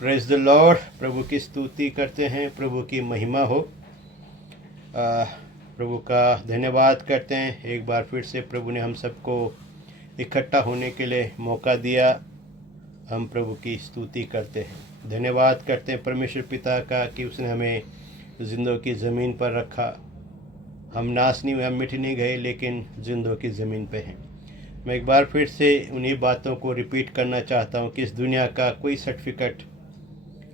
Praise the Lord. प्रभु की स्तुति करते हैं, प्रभु की महिमा हो। प्रभु का धन्यवाद करते हैं। एक बार फिर से प्रभु ने हम सबको इकट्ठा होने के लिए मौका दिया। हम प्रभु की स्तुति करते हैं, धन्यवाद करते हैं परमेश्वर पिता का कि उसने हमें जिंदों की ज़मीन पर रखा। हम नाश नहीं हुए, हम मिट नहीं गए, लेकिन जिंदों की ज़मीन पे हैं। मैं एक बार फिर से उन्हीं बातों को रिपीट करना चाहता हूँ कि इस दुनिया का कोई सर्टिफिकेट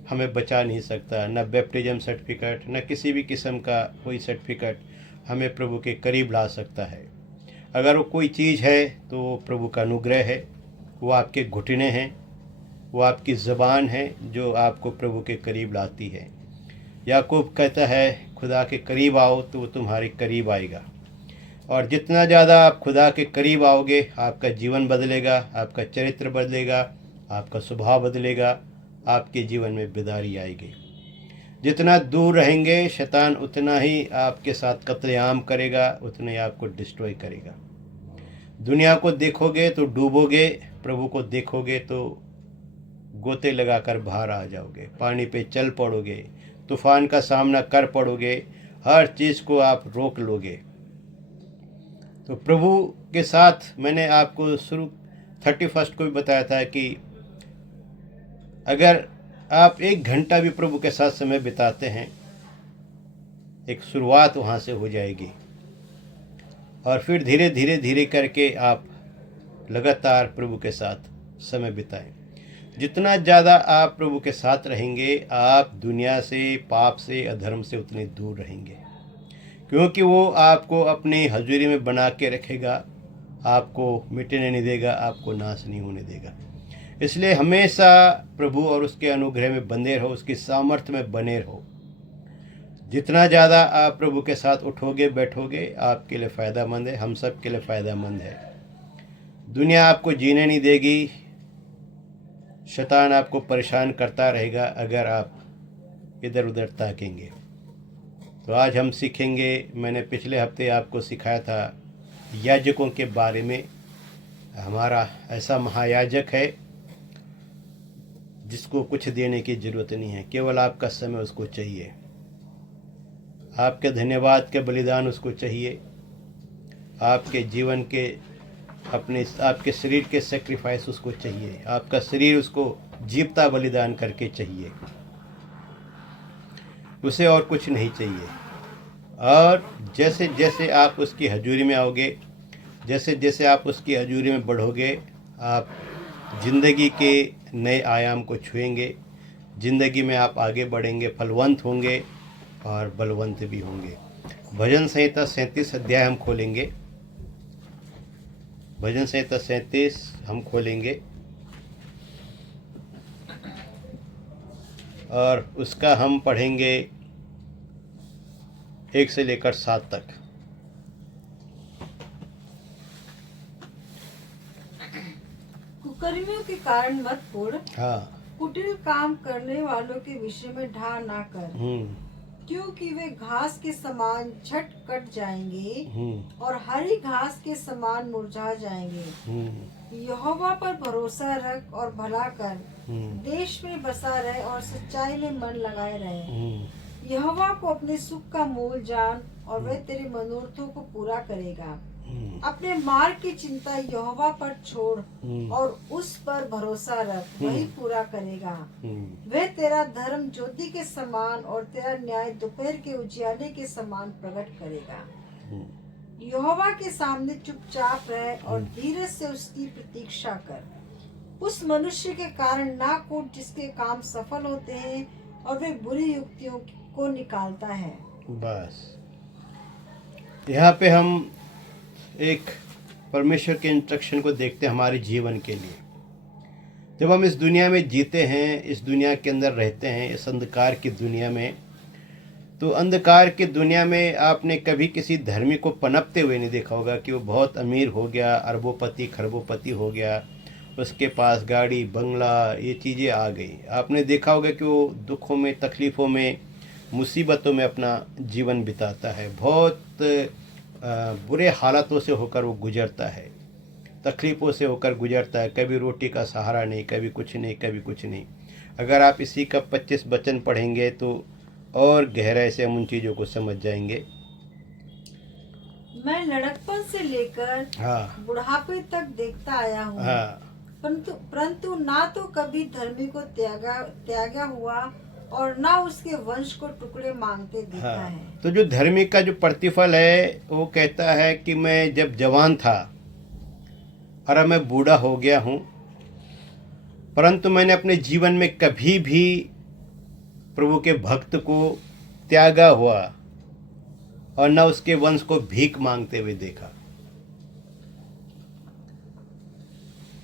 हमें बचा नहीं सकता, न बैप्टिज्म सर्टिफिकेट, न किसी भी किस्म का कोई सर्टिफिकेट हमें प्रभु के करीब ला सकता है। अगर वो कोई चीज़ है तो वो प्रभु का अनुग्रह है, वो आपके घुटने हैं, वो आपकी ज़बान है जो आपको प्रभु के करीब लाती है। याकूब कहता है खुदा के करीब आओ तो वो तुम्हारे करीब आएगा। और जितना ज़्यादा आप खुदा के करीब आओगे, आपका जीवन बदलेगा, आपका चरित्र बदलेगा, आपका स्वभाव बदलेगा, आपके जीवन में बेदारी आएगी। जितना दूर रहेंगे शैतान उतना ही आपके साथ कत्लेआम करेगा, उतना ही आपको डिस्ट्रॉय करेगा। दुनिया को देखोगे तो डूबोगे, प्रभु को देखोगे तो गोते लगाकर बाहर आ जाओगे, पानी पे चल पड़ोगे, तूफान का सामना कर पड़ोगे, हर चीज़ को आप रोक लोगे। तो प्रभु के साथ मैंने आपको शुरू 31 को भी बताया था कि अगर आप 1 घंटा भी प्रभु के साथ समय बिताते हैं, एक शुरुआत वहाँ से हो जाएगी। और फिर धीरे धीरे धीरे करके आप लगातार प्रभु के साथ समय बिताएं। जितना ज़्यादा आप प्रभु के साथ रहेंगे, आप दुनिया से, पाप से, अधर्म से उतने दूर रहेंगे, क्योंकि वो आपको अपनी हजूरी में बना के रखेगा, आपको मिटने नहीं देगा, आपको नाश नहीं होने देगा। इसलिए हमेशा प्रभु और उसके अनुग्रह में बंधे रहो, उसकी सामर्थ्य में बने रहो। जितना ज़्यादा आप प्रभु के साथ उठोगे बैठोगे, आपके लिए फ़ायदेमंद है, हम सब के लिए फ़ायदेमंद है। दुनिया आपको जीने नहीं देगी, शैतान आपको परेशान करता रहेगा अगर आप इधर उधर ताकेंगे। तो आज हम सीखेंगे, मैंने पिछले हफ्ते आपको सिखाया था याजकों के बारे में। हमारा ऐसा महायाजक है जिसको कुछ देने की ज़रूरत नहीं है, केवल आपका समय उसको चाहिए, आपके धन्यवाद के बलिदान उसको चाहिए, आपके जीवन के आपके शरीर के सेक्रीफाइस उसको चाहिए, आपका शरीर उसको जीवता बलिदान करके चाहिए, उसे और कुछ नहीं चाहिए। और जैसे जैसे आप उसकी हजूरी में आओगे, जैसे जैसे आप उसकी हजूरी में बढ़ोगे, आप ज़िंदगी के नए आयाम को छुएंगे, ज़िंदगी में आप आगे बढ़ेंगे, फलवंत होंगे और बलवंत भी होंगे। भजन संहिता 37 अध्याय हम खोलेंगे, भजन संहिता 37 हम खोलेंगे और उसका हम पढ़ेंगे 1 से लेकर 7 तक। कुकर्मियों के कारण मत फोड़, हाँ। कुटिल काम करने वालों के विषय में ढा ना कर, क्योंकि वे घास के समान झट कट जाएंगे और हरी घास के समान मुरझा जाएंगे। यहोवा पर भरोसा रख और भला कर, देश में बसा रहे और सच्चाई में मन लगाए रहे। यहोवा को अपने सुख का मोल जान और वह तेरे मनोरथों को पूरा करेगा। अपने मार्ग की चिंता यहोवा पर छोड़ और उस पर भरोसा रख, वही पूरा करेगा। वह तेरा धर्म ज्योति के समान और तेरा न्याय दोपहर के उजियाले के समान प्रकट करेगा। यहोवा के सामने चुपचाप रह और धीरज से उसकी प्रतीक्षा कर। उस मनुष्य के कारण ना कूट जिसके काम सफल होते हैं और वे बुरी युक्तियों को निकालता है। बस यहाँ पे हम एक परमेश्वर के इंस्ट्रक्शन को देखते हैं हमारे जीवन के लिए। जब हम इस दुनिया में जीते हैं, इस दुनिया के अंदर रहते हैं, इस अंधकार की दुनिया में, तो अंधकार की दुनिया में आपने कभी किसी धर्मी को पनपते हुए नहीं देखा होगा कि वो बहुत अमीर हो गया, अरबोपति खरबोपति हो गया, उसके पास गाड़ी बंगला ये चीज़ें आ गई। आपने देखा होगा कि वो दुखों में, तकलीफ़ों में, मुसीबतों में अपना जीवन बिताता है, बहुत बुरे हालातों से होकर वो गुजरता है, तकलीफ़ों से होकर गुजरता है। कभी रोटी का सहारा नहीं, कभी कुछ नहीं, कभी कुछ नहीं। अगर आप इसी का 25 वचन पढ़ेंगे तो और गहराई से हम उन चीज़ों को समझ जाएंगे। मैं लड़कपन से लेकर हाँ बुढ़ापे तक देखता आया हूँ, हाँ परंतु ना तो कभी धर्मी को त्यागा हुआ और ना उसके वंश को टुकड़े मांगते देखा हाँ। है। तो जो धर्मी का जो प्रतिफल है वो कहता है कि मैं जब जवान था और अब मैं बूढ़ा हो गया हूँ, परंतु मैंने अपने जीवन में कभी भी प्रभु के भक्त को त्यागा हुआ और न उसके वंश को भीख मांगते हुए देखा।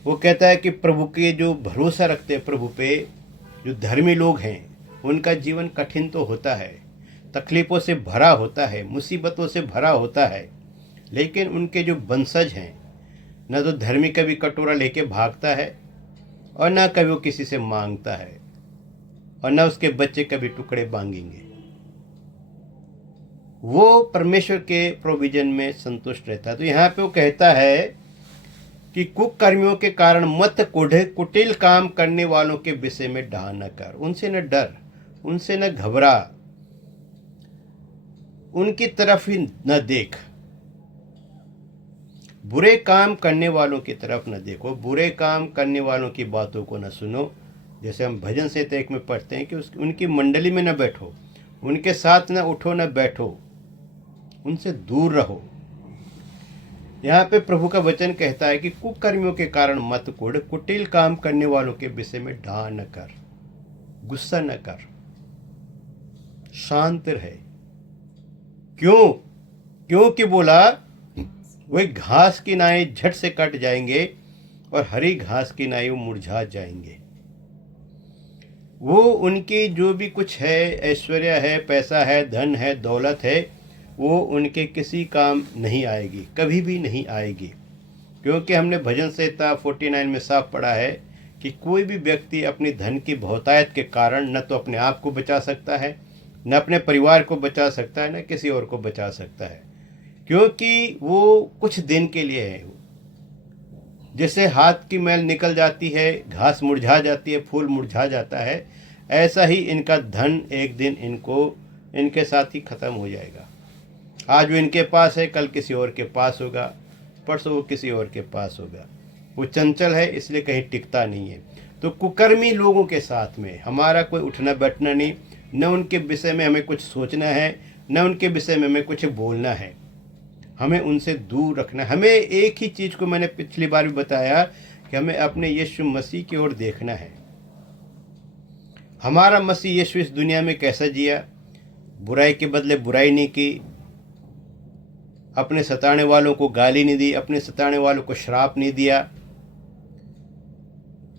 वो कहता है कि प्रभु के जो भरोसा रखते हैं प्रभु पे, जो धर्मी लोग हैं, उनका जीवन कठिन तो होता है, तकलीफ़ों से भरा होता है, मुसीबतों से भरा होता है, लेकिन उनके जो वंशज हैं, न तो धर्मी कभी कटोरा लेके भागता है और न कभी वो किसी से मांगता है और न उसके बच्चे कभी टुकड़े मांगेंगे। वो परमेश्वर के प्रोविजन में संतुष्ट रहता है। तो यहाँ पे वो कहता है कि कुकर्मियों के कारण मत कुटिल काम करने वालों के विषय में डहा न कर। उनसे न डर, उनसे न घबरा, उनकी तरफ ही न देख, बुरे काम करने वालों की तरफ न देखो, बुरे काम करने वालों की बातों को न सुनो। जैसे हम भजन संहिता 1 में पढ़ते हैं कि उनकी मंडली में न बैठो, उनके साथ न उठो न बैठो, उनसे दूर रहो। यहाँ पे प्रभु का वचन कहता है कि कुकर्मियों के कारण मत कुड़, कुटिल काम करने वालों के विषय में डहा न कर, गुस्सा न कर, शांत रहे। क्योंकि बोला वे घास की नाई झट से कट जाएंगे और हरी घास की नाई वो मुरझा जाएंगे। वो उनकी जो भी कुछ है, ऐश्वर्य है, पैसा है, धन है, दौलत है, वो उनके किसी काम नहीं आएगी, कभी भी नहीं आएगी। क्योंकि हमने भजन संहिता 49 में साफ पढ़ा है कि कोई भी व्यक्ति अपनी धन की बहुतायत के कारण न तो अपने आप को बचा सकता है, न अपने परिवार को बचा सकता है, न किसी और को बचा सकता है, क्योंकि वो कुछ दिन के लिए है। जैसे हाथ की मैल निकल जाती है, घास मुरझा जाती है, फूल मुरझा जाता है, ऐसा ही इनका धन एक दिन इनके साथ ही खत्म हो जाएगा। आज वो इनके पास है, कल किसी और के पास होगा, परसों वो किसी और के पास होगा। वो चंचल है, इसलिए कहीं टिकता नहीं है। तो कुकर्मी लोगों के साथ में हमारा कोई उठना बैठना नहीं, न उनके विषय में हमें कुछ सोचना है, न उनके विषय में हमें कुछ बोलना है। हमें उनसे दूर रखना है। हमें एक ही चीज़ को मैंने पिछली बार भी बताया कि हमें अपने यीशु मसीह की ओर देखना है। हमारा मसीह यीशु इस दुनिया में कैसा जिया, बुराई के बदले बुराई नहीं की, अपने सताने वालों को गाली नहीं दी, अपने सताने वालों को श्राप नहीं दिया,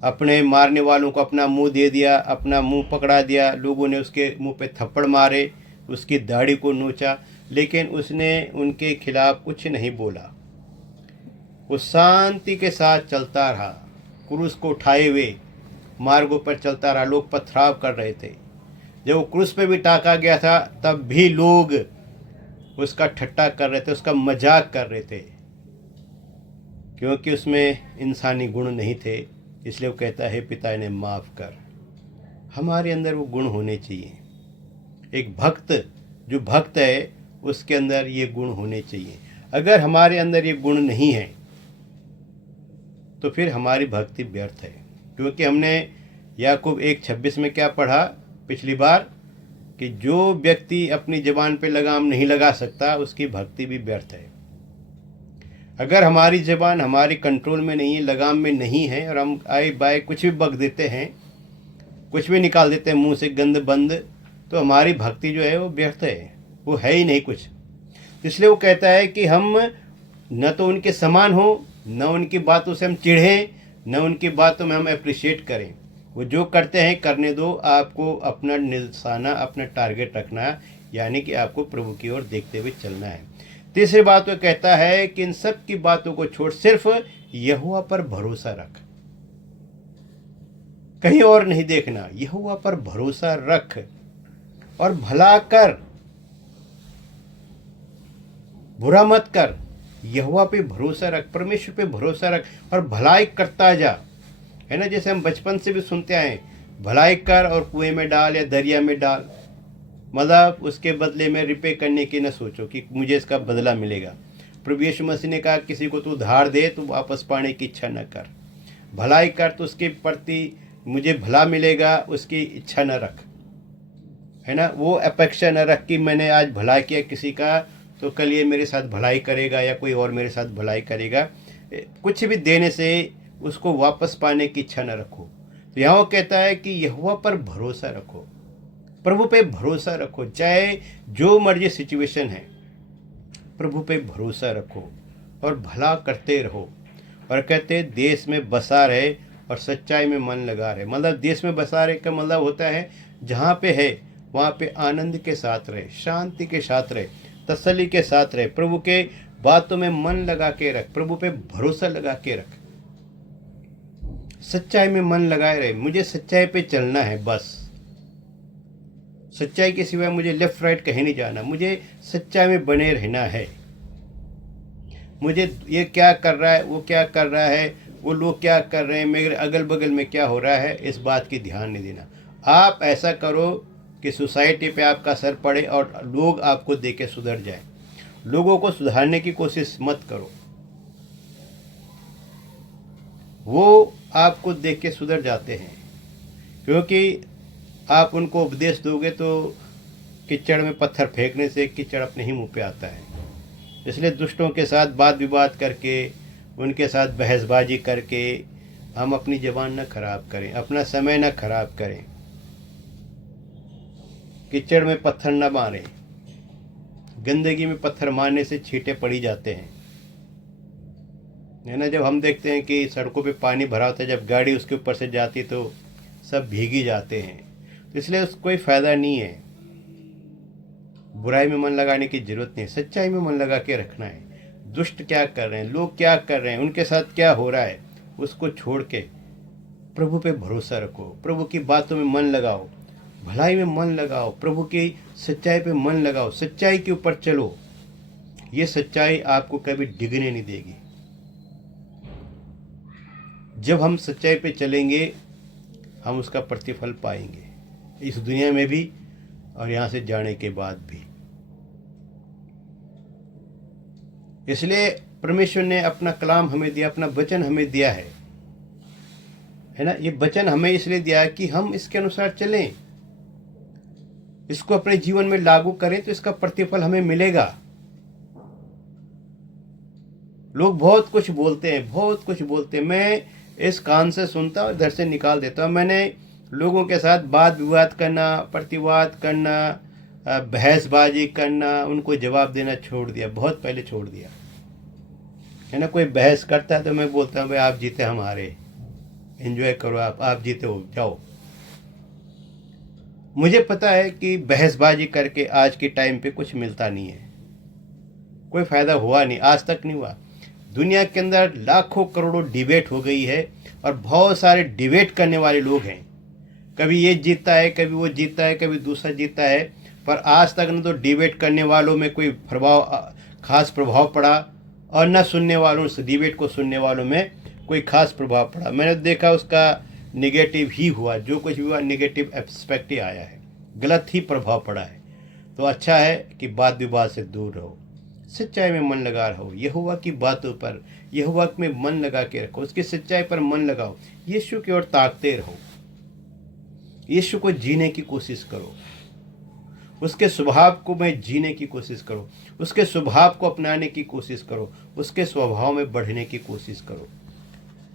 अपने मारने वालों को अपना मुंह दे दिया, अपना मुंह पकड़ा दिया, लोगों ने उसके मुंह पे थप्पड़ मारे, उसकी दाढ़ी को नोचा, लेकिन उसने उनके खिलाफ कुछ नहीं बोला। वो शांति के साथ चलता रहा, क्रूस को उठाए हुए मार्गों पर चलता रहा। लोग पथराव कर रहे थे, जब वो क्रूस पे भी टाका गया था तब भी लोग उसका ठट्टा कर रहे थे, उसका मजाक कर रहे थे, क्योंकि उसमें इंसानी गुण नहीं थे। इसलिए वो कहता है पिता इन्हें माफ़ कर। हमारे अंदर वो गुण होने चाहिए। एक भक्त जो भक्त है उसके अंदर ये गुण होने चाहिए। अगर हमारे अंदर ये गुण नहीं है तो फिर हमारी भक्ति व्यर्थ है। क्योंकि हमने याकूब 1:26 में क्या पढ़ा पिछली बार कि जो व्यक्ति अपनी ज़बान पे लगाम नहीं लगा सकता उसकी भक्ति भी व्यर्थ है। अगर हमारी ज़बान हमारी कंट्रोल में नहीं है, लगाम में नहीं है, और हम आए बाय कुछ भी बक देते हैं, कुछ भी निकाल देते हैं मुंह से गंद बंद, तो हमारी भक्ति जो है वो व्यर्थ है, वो है ही नहीं कुछ। इसलिए वो कहता है कि हम न तो उनके समान हो, न उनकी बातों से हम चिढ़ें, न उनकी बातों में हम अप्रिशिएट करें। वो जो करते हैं करने दो। आपको अपना निशाना, अपना टारगेट रखना, यानी कि आपको प्रभु की ओर देखते हुए चलना है। तीसरी बात वो कहता है कि इन सब की बातों को छोड़ सिर्फ यहोवा पर भरोसा रख, कहीं और नहीं देखना। यहोवा पर भरोसा रख और भला कर, बुरा मत कर। यहोवा पे भरोसा रख, परमेश्वर पे भरोसा रख और भलाई करता जा। है ना, जैसे हम बचपन से भी सुनते आए, भलाई कर और कुएं में डाल या दरिया में डाल, मतलब उसके बदले में रिपे करने की न सोचो कि मुझे इसका बदला मिलेगा। प्रभु यीशु मसीह ने कहा किसी को तू धार दे तो वापस पाने की इच्छा न कर, भलाई कर तो उसके प्रति मुझे भला मिलेगा उसकी इच्छा न रख, है ना। वो अपेक्षा न रख कि मैंने आज भला किया किसी का तो कल ये मेरे साथ भलाई करेगा या कोई और मेरे साथ भलाई करेगा। कुछ भी देने से उसको वापस पाने की इच्छा न रखो। तो यहाँ वो कहता है कि यहोवा पर भरोसा रखो, प्रभु पे भरोसा रखो, चाहे जो मर्जी सिचुएशन है, प्रभु पे भरोसा रखो और भला करते रहो। और कहते देश में बसा रहे और सच्चाई में मन लगा रहे। मतलब देश में बसा रहे का मतलब होता है जहाँ पे है वहाँ पे आनंद के साथ रहे, शांति के साथ रहे, तसल्ली के साथ रहे, प्रभु के बातों में मन लगा के रख, प्रभु पे भरोसा लगा के रख, सच्चाई में मन लगाए रहे। मुझे सच्चाई पे चलना है, बस सच्चाई के सिवाय मुझे लेफ्ट राइट कहीं नहीं जाना, मुझे सच्चाई में बने रहना है। मुझे ये क्या कर रहा है, वो क्या कर रहा है, वो लोग क्या कर रहे हैं, मेरे अगल बगल में क्या हो रहा है, इस बात की ध्यान नहीं देना। आप ऐसा करो कि सोसाइटी पे आपका असर पड़े और लोग आपको देख के सुधर जाए। लोगों को सुधारने की कोशिश मत करो, वो आपको देख के सुधर जाते हैं, क्योंकि आप उनको उपदेश दोगे तो कीचड़ में पत्थर फेंकने से कीचड़ अपने ही मुंह पे आता है। इसलिए दुष्टों के साथ वाद विवाद करके, उनके साथ बहसबाजी करके हम अपनी ज़बान न खराब करें, अपना समय न खराब करें, कीचड़ में पत्थर न मारें। गंदगी में पत्थर मारने से छींटे पड़ी जाते हैं, है ना। जब हम देखते हैं कि सड़कों पे पानी भरा होता है, जब गाड़ी उसके ऊपर से जाती तो सब भीगी जाते हैं, तो इसलिए उसको कोई फ़ायदा नहीं है। बुराई में मन लगाने की ज़रूरत नहीं, सच्चाई में मन लगा के रखना है। दुष्ट क्या कर रहे हैं, लोग क्या कर रहे हैं, उनके साथ क्या हो रहा है, उसको छोड़ के प्रभु पे भरोसा रखो, प्रभु की बातों में मन लगाओ, भलाई में मन लगाओ, प्रभु की सच्चाई पे मन लगाओ, सच्चाई के ऊपर चलो। ये सच्चाई आपको कभी डिगने नहीं देगी। जब हम सच्चाई पे चलेंगे हम उसका प्रतिफल पाएंगे, इस दुनिया में भी और यहाँ से जाने के बाद भी। इसलिए परमेश्वर ने अपना कलाम हमें दिया, अपना वचन हमें दिया है ना। ये वचन हमें इसलिए दिया है कि हम इसके अनुसार चलें, इसको अपने जीवन में लागू करें तो इसका प्रतिफल हमें मिलेगा। लोग बहुत कुछ बोलते हैं, बहुत कुछ बोलते हैं, मैं इस कान से सुनता और इधर से निकाल देता हूँ। मैंने लोगों के साथ वाद विवाद करना, प्रतिवाद करना, बहसबाजी करना, उनको जवाब देना छोड़ दिया, बहुत पहले छोड़ दिया, है ना। कोई बहस करता है तो मैं बोलता हूँ भाई आप जीते हम हारे, एंजॉय करो, आप जीते हो जाओ। मुझे पता है कि बहसबाजी करके आज के टाइम पे कुछ मिलता नहीं है, कोई फ़ायदा हुआ नहीं, आज तक नहीं हुआ। दुनिया के अंदर लाखों करोड़ों डिबेट हो गई है और बहुत सारे डिबेट करने वाले लोग हैं, कभी ये जीतता है, कभी वो जीतता है, कभी दूसरा जीतता है, पर आज तक न तो डिबेट करने वालों में कोई खास प्रभाव पड़ा और न सुनने वालों से, डिबेट को सुनने वालों में कोई खास प्रभाव पड़ा। मैंने देखा उसका निगेटिव ही हुआ, जो कुछ भी हुआ निगेटिव एस्पेक्ट ही आया है, गलत ही प्रभाव पड़ा है। तो अच्छा है कि वाद विवाद से दूर रहो, सच्चाई में मन लगा रहो, यहोवा की बातों पर, यहोवा में मन लगा के रखो, उसकी सच्चाई पर मन लगाओ, यीशु की ओर ताकते रहो, यीशु को जीने की कोशिश करो, उसके स्वभाव को में जीने की कोशिश करो, उसके स्वभाव को अपनाने की कोशिश करो, उसके स्वभाव में बढ़ने की कोशिश करो,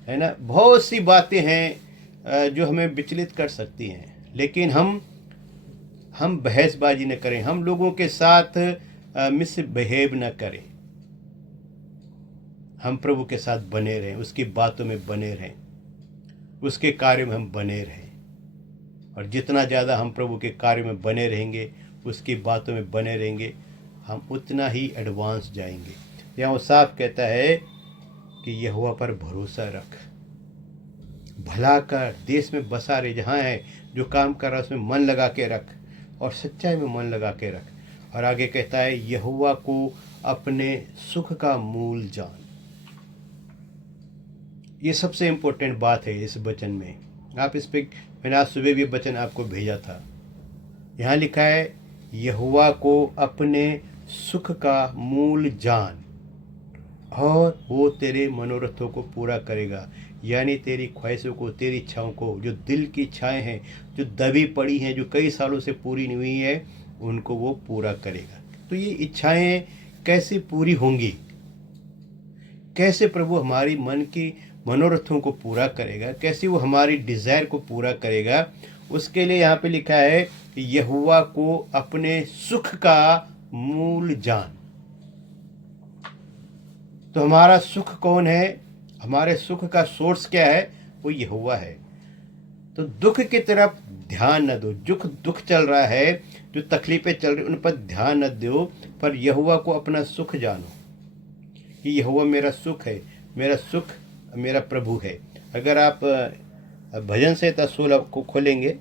है ना। बहुत सी बातें हैं जो हमें विचलित कर सकती हैं, लेकिन हम बहसबाजी न करें, हम लोगों के साथ मिसबिहेव न करें, हम प्रभु के साथ बने रहें, उसकी बातों में बने रहें, उसके कार्य में हम बने रहें। और जितना ज़्यादा हम प्रभु के कार्य में बने रहेंगे, उसकी बातों में बने रहेंगे, हम उतना ही एडवांस जाएंगे। यहाँ वो साफ कहता है कि यहोवा पर भरोसा रख, भला कर, देश में बसा रहे, जहाँ है जो काम कर रहा है उसमें मन लगा के रख और सच्चाई में मन लगा के रख। और आगे कहता है यहोवा को अपने सुख का मूल जान। ये सबसे इम्पोर्टेंट बात है इस वचन में, आप इस पे मैंने आज सुबह भी वचन आपको भेजा था। यहाँ लिखा है, यहोवा को अपने सुख का मूल जान और वो तेरे मनोरथों को पूरा करेगा। यानी तेरी ख्वाहिशों को, तेरी इच्छाओं को, जो दिल की इच्छाएं हैं, जो दबी पड़ी हैं, जो कई सालों से पूरी नहीं हुई है, उनको वो पूरा करेगा। तो ये इच्छाएं कैसे पूरी होंगी, कैसे प्रभु हमारी मन की मनोरथों को पूरा करेगा, कैसे वो हमारी डिज़ायर को पूरा करेगा, उसके लिए यहाँ पे लिखा है कि यहोवा को अपने सुख का मूल जान। तो हमारा सुख कौन है, हमारे सुख का सोर्स क्या है, वो यहोवा है। तो दुख की तरफ ध्यान न दो। दुख चल रहा है, जो तकलीफें चल रही उन पर ध्यान न दो, पर यहोवा को अपना सुख जानो कि यहोवा मेरा सुख है, मेरा सुख मेरा प्रभु है। अगर आप भजन संहिता 16 को खोलेंगे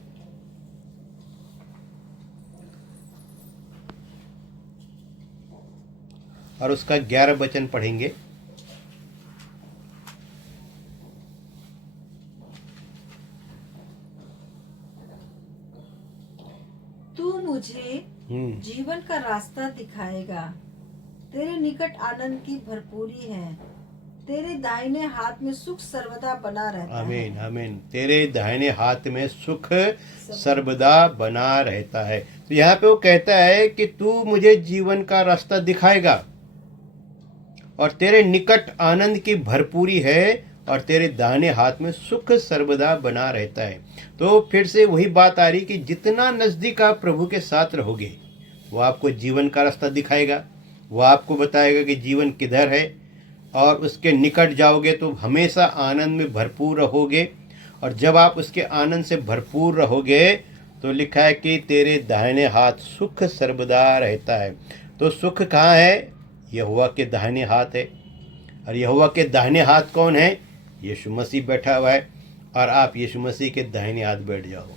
और उसका 11 वचन पढ़ेंगे। तू मुझे जीवन का रास्ता दिखाएगा, तेरे निकट आनंद की भरपूरी है, तेरे दाहिने हाथ में सुख सर्वदा बना रहता है। आमीन आमीन। तेरे दाहिने हाथ में सुख सर्वदा बना रहता है। तो यहाँ पे वो कहता है कि तू मुझे जीवन का रास्ता दिखाएगा और तेरे निकट आनंद की भरपूरी है और तेरे दाहिने हाथ में सुख सर्वदा बना रहता है। तो फिर से वही बात आ रही कि जितना नज़दीक आप प्रभु के साथ रहोगे, वो आपको जीवन का रास्ता दिखाएगा, वो आपको बताएगा कि जीवन किधर है, और उसके निकट जाओगे तो हमेशा आनंद में भरपूर रहोगे। और जब आप उसके आनंद से भरपूर रहोगे तो लिखा है कि तेरे दाहिने हाथ सुख सर्वदा रहता है। तो सुख कहाँ है? यहोवा के दाहिने हाथ है। और यहोवा के दाहिने हाथ कौन है? यीशु मसीह बैठा हुआ है। और आप यीशु मसीह के दाहिने हाथ बैठ जाओ।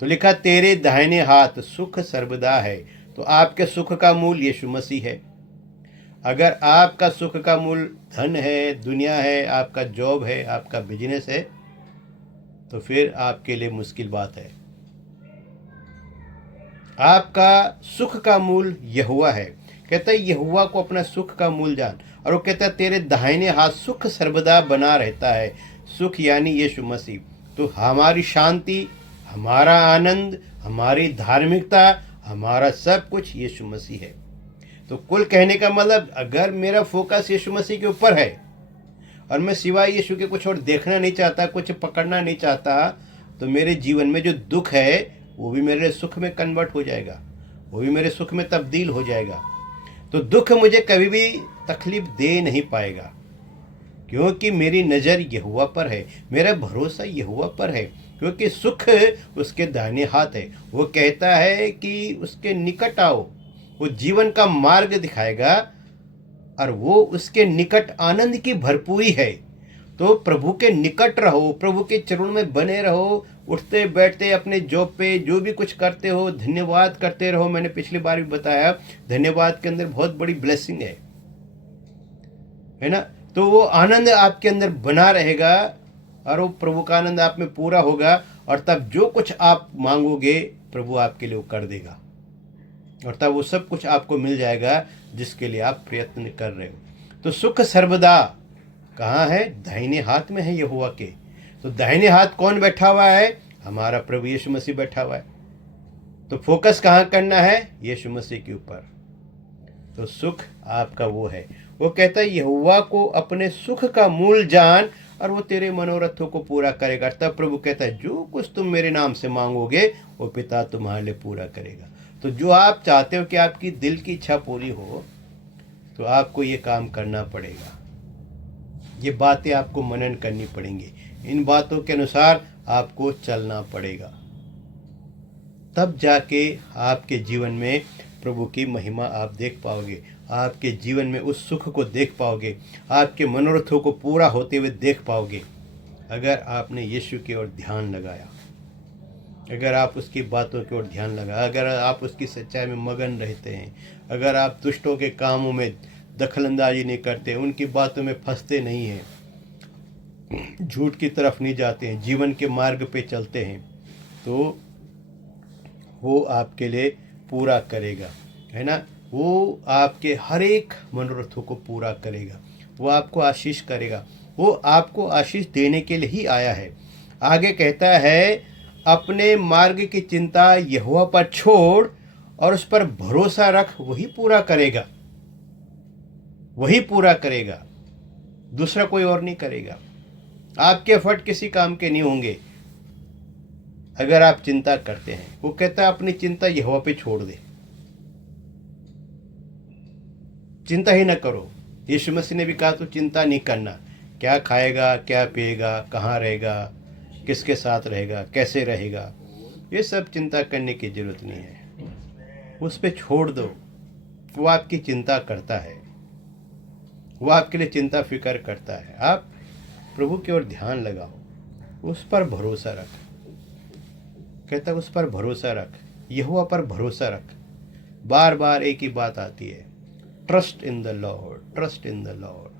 तो लिखा तेरे दाहिने हाथ सुख सर्वदा है। तो आपके सुख का मूल यीशु मसीह है। अगर आपका सुख का मूल धन है, दुनिया है, आपका जॉब है, आपका बिजनेस है, तो फिर आपके लिए मुश्किल बात है। आपका सुख का मूल यहोवा है। कहता है यहोवा को अपना सुख का मूल जान। और वो कहता है तेरे दाहिने हाथ सुख सर्वदा बना रहता है। सुख यानी यीशु मसीह। तो हमारी शांति, हमारा आनंद, हमारी धार्मिकता, हमारा सब कुछ यीशु मसीह है। तो कुल कहने का मतलब, अगर मेरा फोकस यीशु मसीह के ऊपर है और मैं सिवाय यीशु के कुछ और देखना नहीं चाहता, कुछ पकड़ना नहीं चाहता, तो मेरे जीवन में जो दुख है वो भी मेरे सुख में कन्वर्ट हो जाएगा, वो भी मेरे सुख में तब्दील हो जाएगा। तो दुख मुझे कभी भी तकलीफ दे नहीं पाएगा, क्योंकि मेरी नज़र यहोवा पर है, मेरा भरोसा यहोवा पर है। क्योंकि सुख उसके दाहिने हाथ है। वो कहता है कि उसके निकट आओ, वो जीवन का मार्ग दिखाएगा और वो उसके निकट आनंद की भरपूरी है। तो प्रभु के निकट रहो, प्रभु के चरणों में बने रहो, उठते बैठते अपने जॉब पे जो भी कुछ करते हो धन्यवाद करते रहो। मैंने पिछली बार भी बताया, धन्यवाद के अंदर बहुत बड़ी ब्लेसिंग है ना। तो वो आनंद आपके अंदर बना रहेगा और वो प्रभु का आनंद आप में पूरा होगा। और तब जो कुछ आप मांगोगे प्रभु आपके लिए वो कर देगा, और तब वो सब कुछ आपको मिल जाएगा जिसके लिए आप प्रयत्न कर रहे हो। तो सुख सर्वदा कहाँ है? दाहिने हाथ में है यहोवा के। तो दाहिने हाथ कौन बैठा हुआ है? हमारा प्रभु यीशु मसीह बैठा हुआ है। तो फोकस कहाँ करना है? यीशु मसीह के ऊपर। तो सुख आपका वो है। वो कहता है यहोवा को अपने सुख का मूल जान और वो तेरे मनोरथों को पूरा करेगा। तब प्रभु कहता है जो कुछ तुम मेरे नाम से मांगोगे वो पिता तुम्हारे लिए पूरा करेगा। तो जो आप चाहते हो कि आपकी दिल की इच्छा पूरी हो, तो आपको ये काम करना पड़ेगा। ये बातें आपको मनन करनी पड़ेंगी, इन बातों के अनुसार आपको चलना पड़ेगा। तब जाके आपके जीवन में प्रभु की महिमा आप देख पाओगे, आपके जीवन में उस सुख को देख पाओगे, आपके मनोरथों को पूरा होते हुए देख पाओगे। अगर आपने यीशु की ओर ध्यान लगाया, अगर आप उसकी बातों की ओर ध्यान लगाया, अगर आप उसकी सच्चाई में मगन रहते हैं, अगर आप दुष्टों के कामों में दखलंदाजी नहीं करते, उनकी बातों में फंसते नहीं हैं, झूठ की तरफ नहीं जाते हैं, जीवन के मार्ग पे चलते हैं, तो वो आपके लिए पूरा करेगा, है ना। वो आपके हर एक मनोरथों को पूरा करेगा, वो आपको आशीष करेगा, वो आपको आशीष देने के लिए ही आया है। आगे कहता है, अपने मार्ग की चिंता यहोवा पर छोड़ और उस पर भरोसा रख, वही पूरा करेगा, वही पूरा करेगा, दूसरा कोई और नहीं करेगा। आपके एफर्ट किसी काम के नहीं होंगे अगर आप चिंता करते हैं। वो कहता है अपनी चिंता यहोवा पे छोड़ दे, चिंता ही ना करो। यीशु मसीह ने भी कहा तो चिंता नहीं करना, क्या खाएगा, क्या पिएगा, कहाँ रहेगा, किसके साथ रहेगा, कैसे रहेगा, ये सब चिंता करने की जरूरत नहीं है। उस पे छोड़ दो, वो आपकी चिंता करता है, वो आपके लिए चिंता फिक्र करता है। आप प्रभु की ओर ध्यान लगाओ, उस पर भरोसा रख। कहता उस पर भरोसा रख, यहोवा पर भरोसा रख। बार बार एक ही बात आती है, trust in the Lord, trust in the Lord.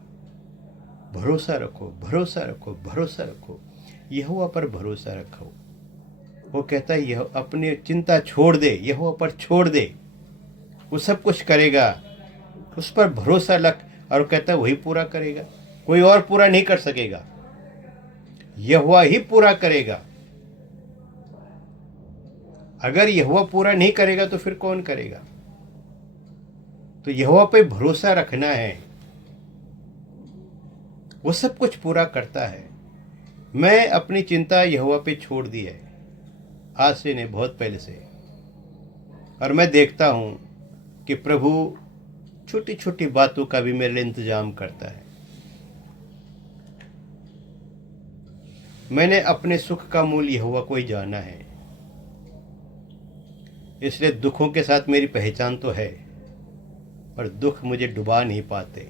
भरोसा रखो, भरोसा रखो, भरोसा रखो, यहोवा पर भरोसा रखो। वो कहता है यह अपनी चिंता छोड़ दे, यहोवा पर छोड़ दे, वो सब कुछ करेगा, उस पर भरोसा रख। और कहता है वही पूरा करेगा, कोई और पूरा नहीं कर सकेगा, यहोवा ही पूरा करेगा। अगर यहोवा पूरा नहीं करेगा तो फिर कौन करेगा? तो यहोवा पे भरोसा रखना है, वो सब कुछ पूरा करता है। मैं अपनी चिंता यहोवा पे छोड़ दी है, आज से नहीं, बहुत पहले से। और मैं देखता हूं कि प्रभु छोटी छोटी बातों का भी मेरे लिए इंतजाम करता है। मैंने अपने सुख का मूल यहोवा को ही जाना है, इसलिए दुखों के साथ मेरी पहचान तो है, पर दुख मुझे डुबा नहीं पाते,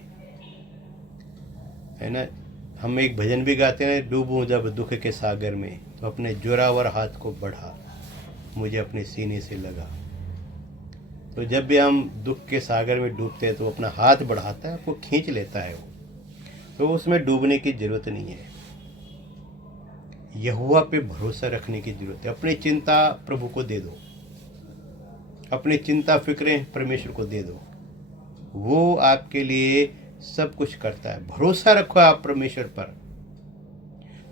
है ना। हम एक भजन भी गाते हैं, डूबूं जब दुख के सागर में, तो अपने जोरावर हाथ को बढ़ा, मुझे अपने सीने से लगा। तो जब भी हम दुख के सागर में डूबते हैं तो अपना हाथ बढ़ाता है, आपको खींच लेता है वो, तो उसमें डूबने की जरूरत नहीं है। यहोवा पे भरोसा रखने की जरूरत है। अपनी चिंता प्रभु को दे दो, अपनी चिंता फिक्रें परमेश्वर को दे दो, वो आपके लिए सब कुछ करता है। भरोसा रखो आप परमेश्वर पर।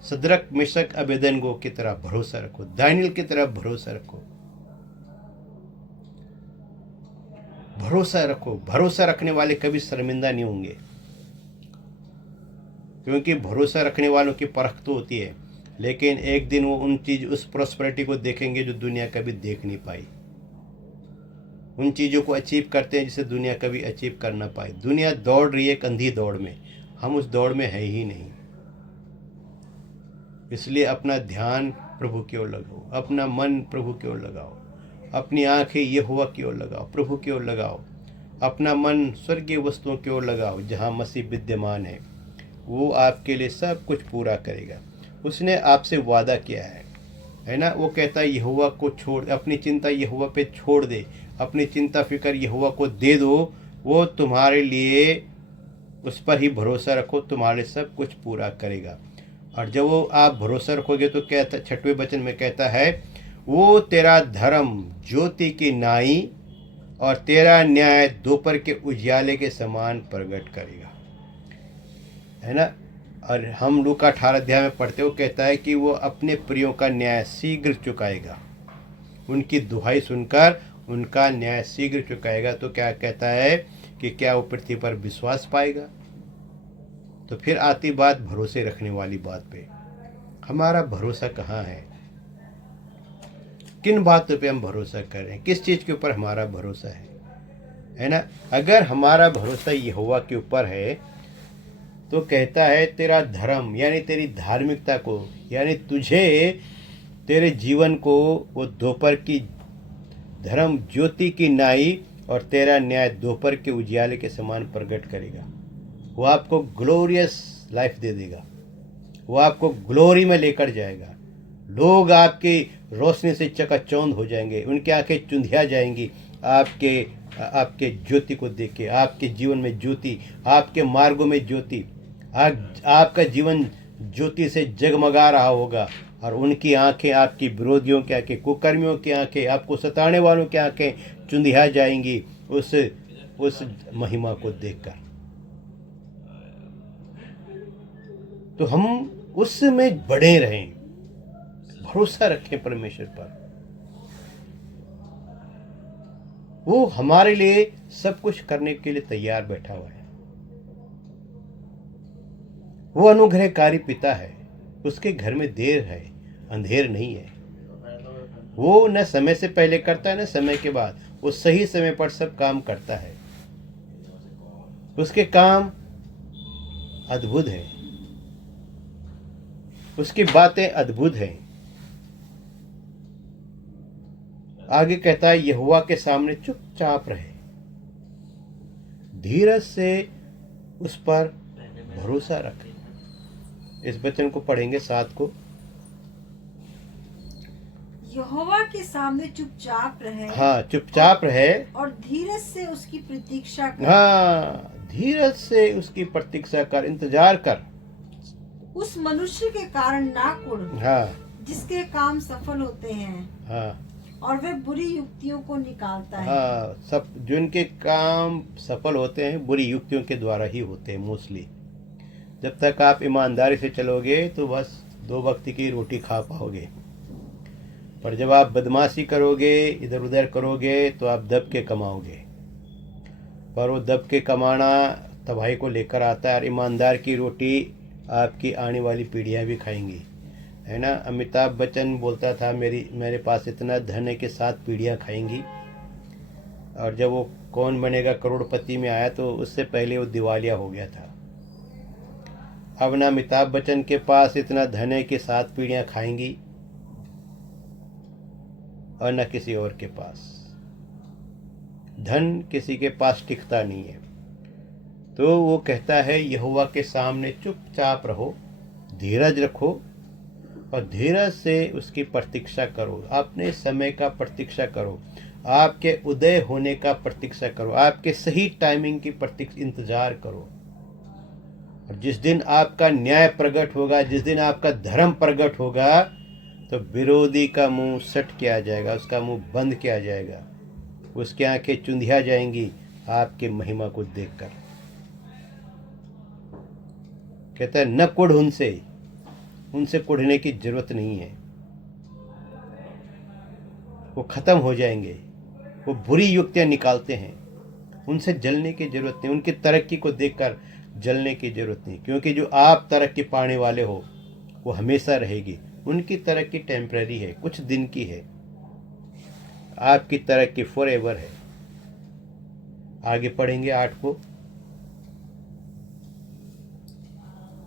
सदरक मिशक अबेदनगो की तरह भरोसा रखो, दानियल की तरह भरोसा रखो, भरोसा रखो। भरोसा रखने वाले कभी शर्मिंदा नहीं होंगे, क्योंकि भरोसा रखने वालों की परख तो होती है, लेकिन एक दिन वो उस प्रॉस्पेरिटी को देखेंगे जो दुनिया कभी देख नहीं पाई। उन चीज़ों को अचीव करते हैं जिसे दुनिया कभी अचीव कर ना पाए। दुनिया दौड़ रही है एक अंधी दौड़ में, हम उस दौड़ में है ही नहीं। इसलिए अपना ध्यान प्रभु की ओर लगाओ, अपना मन प्रभु की ओर लगाओ, अपनी आंखें यहोवा की ओर लगाओ, प्रभु की ओर लगाओ, अपना मन स्वर्गीय वस्तुओं की ओर लगाओ जहाँ मसीह विद्यमान है। वो आपके लिए सब कुछ पूरा करेगा। उसने आपसे वादा किया है ना। वो कहता है यहोवा को छोड़, अपनी चिंता यहोवा पे छोड़ दे, अपनी चिंता फिक्र यहोवा को दे दो, वो तुम्हारे लिए, उस पर ही भरोसा रखो, तुम्हारे सब कुछ पूरा करेगा। और जब वो आप भरोसा रखोगे तो कहता, 6वें वचन में कहता है, वो तेरा धर्म ज्योति की नाई और तेरा न्याय दोपहर के उजियाले के समान प्रकट करेगा, है ना। और हम लूका 18 अध्याय में पढ़ते हो, कहता है कि वो अपने प्रियों का न्याय शीघ्र चुकाएगा, उनकी दुहाई सुनकर उनका न्याय शीघ्र चुकाएगा। तो क्या कहता है कि क्या वो पृथ्वी पर विश्वास पाएगा? तो फिर आती बात भरोसे रखने वाली बात पे। हमारा भरोसा कहाँ है? किन बातों पे हम भरोसा कर रहे हैं? किस चीज़ के ऊपर हमारा भरोसा है ना। अगर हमारा भरोसा यहोवा के ऊपर है तो कहता है तेरा धर्म यानी तेरी धार्मिकता को, यानी तुझे, तेरे जीवन को वो दोपहर की धर्म ज्योति की नाई और तेरा न्याय दोपहर के उजियाले के समान प्रकट करेगा। वो आपको ग्लोरियस लाइफ दे देगा, वो आपको ग्लोरी में लेकर जाएगा। लोग आपकी रोशनी से चकाचौंध हो जाएंगे, उनकी आंखें चुंधिया जाएंगी आपके ज्योति को देख के। आपके जीवन में ज्योति, आपके मार्गों में ज्योति, आपका जीवन ज्योति से जगमगा रहा होगा और उनकी आंखें, आपकी विरोधियों की आंखें, कुकर्मियों की आंखें, आपको सताने वालों की आंखें चुंधिया जाएंगी उस महिमा को देखकर। तो हम उसमें बढ़े रहें, भरोसा रखें परमेश्वर पर। वो हमारे लिए सब कुछ करने के लिए तैयार बैठा हुआ है। वो अनुग्रहकारी पिता है, उसके घर में देर है, अंधेर नहीं है। वो न समय से पहले करता है न समय के बाद, वो सही समय पर सब काम करता है। उसके काम अद्भुत हैं, उसकी बातें अद्भुत हैं। आगे कहता है, यहोवा के सामने चुपचाप रहे, धीरज से उस पर भरोसा रखें। इस वचन को पढ़ेंगे 7 को। यहोवा के सामने चुपचाप रहे। हाँ, चुपचाप रहे और धीरज से उसकी प्रतीक्षा कर। हाँ, धीरज से उसकी प्रतीक्षा कर, इंतजार कर। उस मनुष्य के कारण ना कुड़, हाँ, जिसके काम सफल होते हैं। हाँ, और वे बुरी युक्तियों को निकालता है। हाँ, सब जिनके काम सफल होते हैं बुरी युक्तियों के द्वारा ही होते हैं मोस्टली। जब तक आप ईमानदारी से चलोगे तो बस 2 वक्त की रोटी खा पाओगे, पर जब आप बदमाशी करोगे, इधर उधर करोगे, तो आप दब के कमाओगे। पर वो दब के कमाना तबाही को लेकर आता है, और ईमानदार की रोटी आपकी आने वाली पीढ़ियां भी खाएंगी, है ना। अमिताभ बच्चन बोलता था, मेरे पास इतना धन है कि 7 पीढ़ियां खाएंगी। और जब वो कौन बनेगा करोड़पति में आया तो उससे पहले वो दिवालिया हो गया था। अब ना अमिताभ बच्चन के पास इतना धन है कि 7 पीढ़ियां खाएंगी, और न किसी और के पास। धन किसी के पास टिकता नहीं है। तो वो कहता है, यहोवा के सामने चुपचाप रहो, धीरज रखो और धीरज से उसकी प्रतीक्षा करो। अपने समय का प्रतीक्षा करो, आपके उदय होने का प्रतीक्षा करो, आपके सही टाइमिंग की इंतजार करो। और जिस दिन आपका न्याय प्रकट होगा, जिस दिन आपका धर्म प्रकट होगा, तो विरोधी का मुंह सट किया जाएगा, उसका मुंह बंद किया जाएगा, उसकी आंखें चुंधिया जाएंगी आपके महिमा को देखकर। कहता है, न कुढ़ उनसे कुढ़ने की जरूरत नहीं है, वो खत्म हो जाएंगे। वो बुरी युक्तियां निकालते हैं, उनसे जलने की जरूरत नहीं, उनकी तरक्की को देखकर जलने की जरूरत नहीं, क्योंकि जो आप तरक्की पाने वाले हो वो हमेशा रहेगी। उनकी तरक्की टेम्पररी है, कुछ दिन की है, आपकी तरक्की फॉरएवर है। आगे पढ़ेंगे 8 को।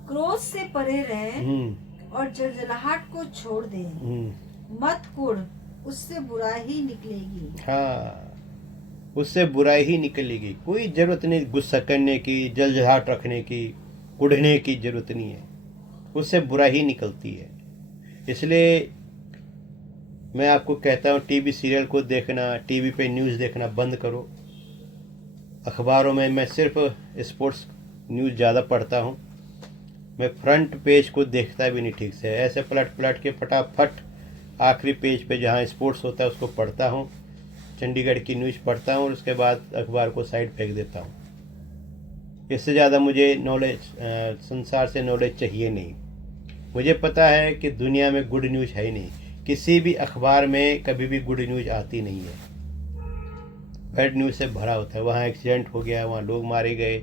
क्रोध से परे रहे और जलजलाहट को छोड़ दे। मत कुढ़, उससे बुराई ही निकलेगी। हाँ, उससे बुराई ही निकलेगी। कोई जरूरत नहीं गुस्सा करने की, जलजलाहट रखने की, कुढ़ने की जरूरत नहीं है, उससे बुराई ही निकलती है। इसलिए मैं आपको कहता हूँ, टीवी सीरियल को देखना, टीवी पे न्यूज़ देखना बंद करो। अखबारों में मैं सिर्फ स्पोर्ट्स न्यूज़ ज़्यादा पढ़ता हूँ। मैं फ्रंट पेज को देखता भी नहीं ठीक से, ऐसे पलट के फटाफट आखिरी पेज पे जहाँ स्पोर्ट्स होता है उसको पढ़ता हूँ, चंडीगढ़ की न्यूज़ पढ़ता हूँ और उसके बाद अखबार को साइड फेंक देता हूँ। इससे ज़्यादा मुझे नॉलेज, संसार से नॉलेज चाहिए नहीं। मुझे पता है कि दुनिया में गुड न्यूज़ है ही नहीं, किसी भी अखबार में कभी भी गुड न्यूज़ आती नहीं है, बैड न्यूज़ से भरा होता है। वहाँ एक्सीडेंट हो गया, वहाँ लोग मारे गए,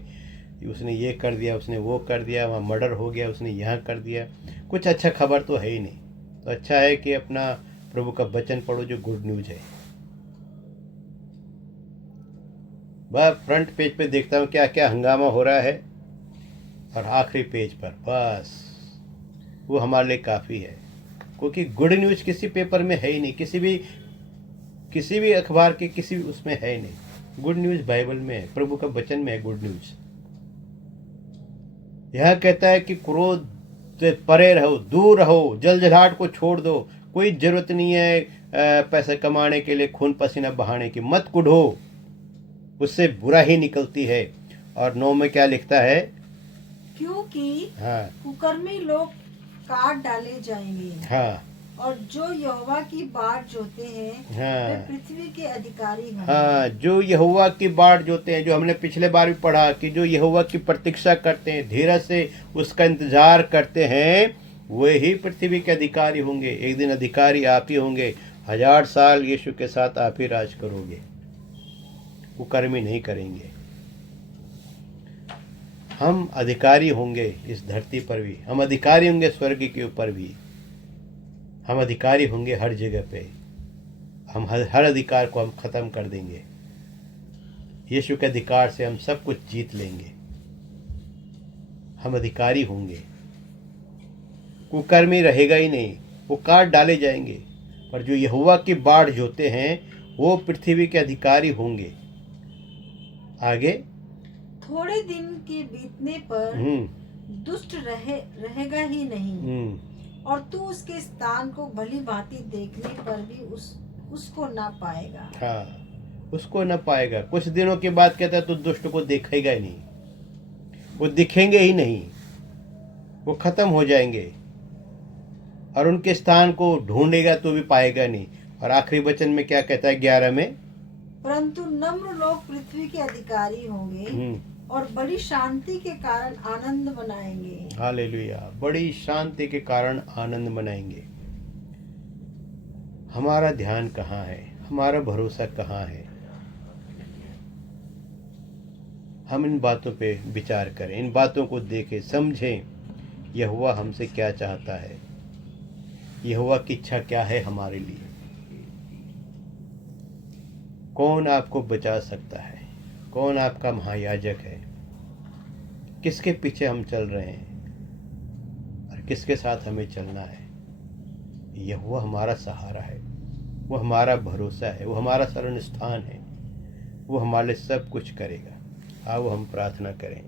उसने ये कर दिया, उसने वो कर दिया, वहाँ मर्डर हो गया, उसने यहाँ कर दिया, कुछ अच्छा खबर तो है ही नहीं। तो अच्छा है कि अपना प्रभु का वचन पढ़ो जो गुड न्यूज़ है। बस फ्रंट पेज पे देखता हूँ क्या क्या हंगामा हो रहा है, और आखिरी पेज पर बस वो हमारे लिए काफ़ी है, क्योंकि गुड न्यूज़ किसी पेपर में है ही नहीं, किसी भी अखबार के किसी भी उसमें है ही नहीं। गुड न्यूज़ बाइबल में है, प्रभु का वचन में है गुड न्यूज़। यह कहता है कि क्रोध से परे रहो, दूर रहो, जलजलाहट को छोड़ दो। कोई जरूरत नहीं है पैसे कमाने के लिए खून पसीना बहाने की। मत कुढ़ो, उससे बुरा ही निकलती है। और 9 में क्या लिखता है? क्योंकि हाँ, कुकर्मी लोग काट डाले जाएंगे। हाँ और जो यहोवा की बाट जोते हैं हाँ वे पृथ्वी के अधिकारी हैं। हाँ, जो यहोवा की बाट जोते हैं, जो हमने पिछले बार भी पढ़ा कि जो यहोवा की प्रतीक्षा करते हैं, धीरज से उसका इंतजार करते हैं, वे ही पृथ्वी के अधिकारी होंगे। एक दिन अधिकारी आप ही होंगे। 1000 साल यीशु के साथ आप ही राज करोगे, कुकर्मी नहीं करेंगे। हम अधिकारी होंगे इस धरती पर भी, हम अधिकारी होंगे स्वर्ग के ऊपर भी, हम अधिकारी होंगे हर जगह पे। हम हर अधिकार को हम खत्म कर देंगे। यीशु के अधिकार से हम सब कुछ जीत लेंगे। हम अधिकारी होंगे, कुकर्मी रहेगा ही नहीं, वो काट डाले जाएंगे। पर जो यहोवा की बाट जोते हैं वो पृथ्वी के अधिकारी होंगे। आगे, थोड़े दिन के बीतने पर दुष्ट रहेगा ही नहीं, और तू उसके स्थान को भली भांति देखने पर भी उसको ना पाएगा। हाँ, उसको ना पाएगा। कुछ दिनों के बाद कहता है तो दुष्ट को देखेगा ही नहीं, वो दिखेंगे ही नहीं, वो खत्म हो जाएंगे। और उनके स्थान को ढूंढेगा तो भी पाएगा नहीं। और आखिरी वचन में क्या कहता है 11 में, परंतु नम्र लोग पृथ्वी के अधिकारी होंगे और बड़ी शांति के कारण आनंद मनाएंगे। हालेलुया, बड़ी शांति के कारण आनंद मनाएंगे। हमारा ध्यान कहाँ है? हमारा भरोसा कहाँ है? हम इन बातों पे विचार करें, इन बातों को देखें, समझें यहोवा हमसे क्या चाहता है, यहोवा की इच्छा क्या है हमारे लिए। कौन आपको बचा सकता है? कौन आपका महायाजक है? किसके पीछे हम चल रहे हैं और किसके साथ हमें चलना है? यहोवा हमारा सहारा है, वो हमारा भरोसा है, वो हमारा शरण स्थान है, वो हमारे लिए सब कुछ करेगा। आओ हम प्रार्थना करें।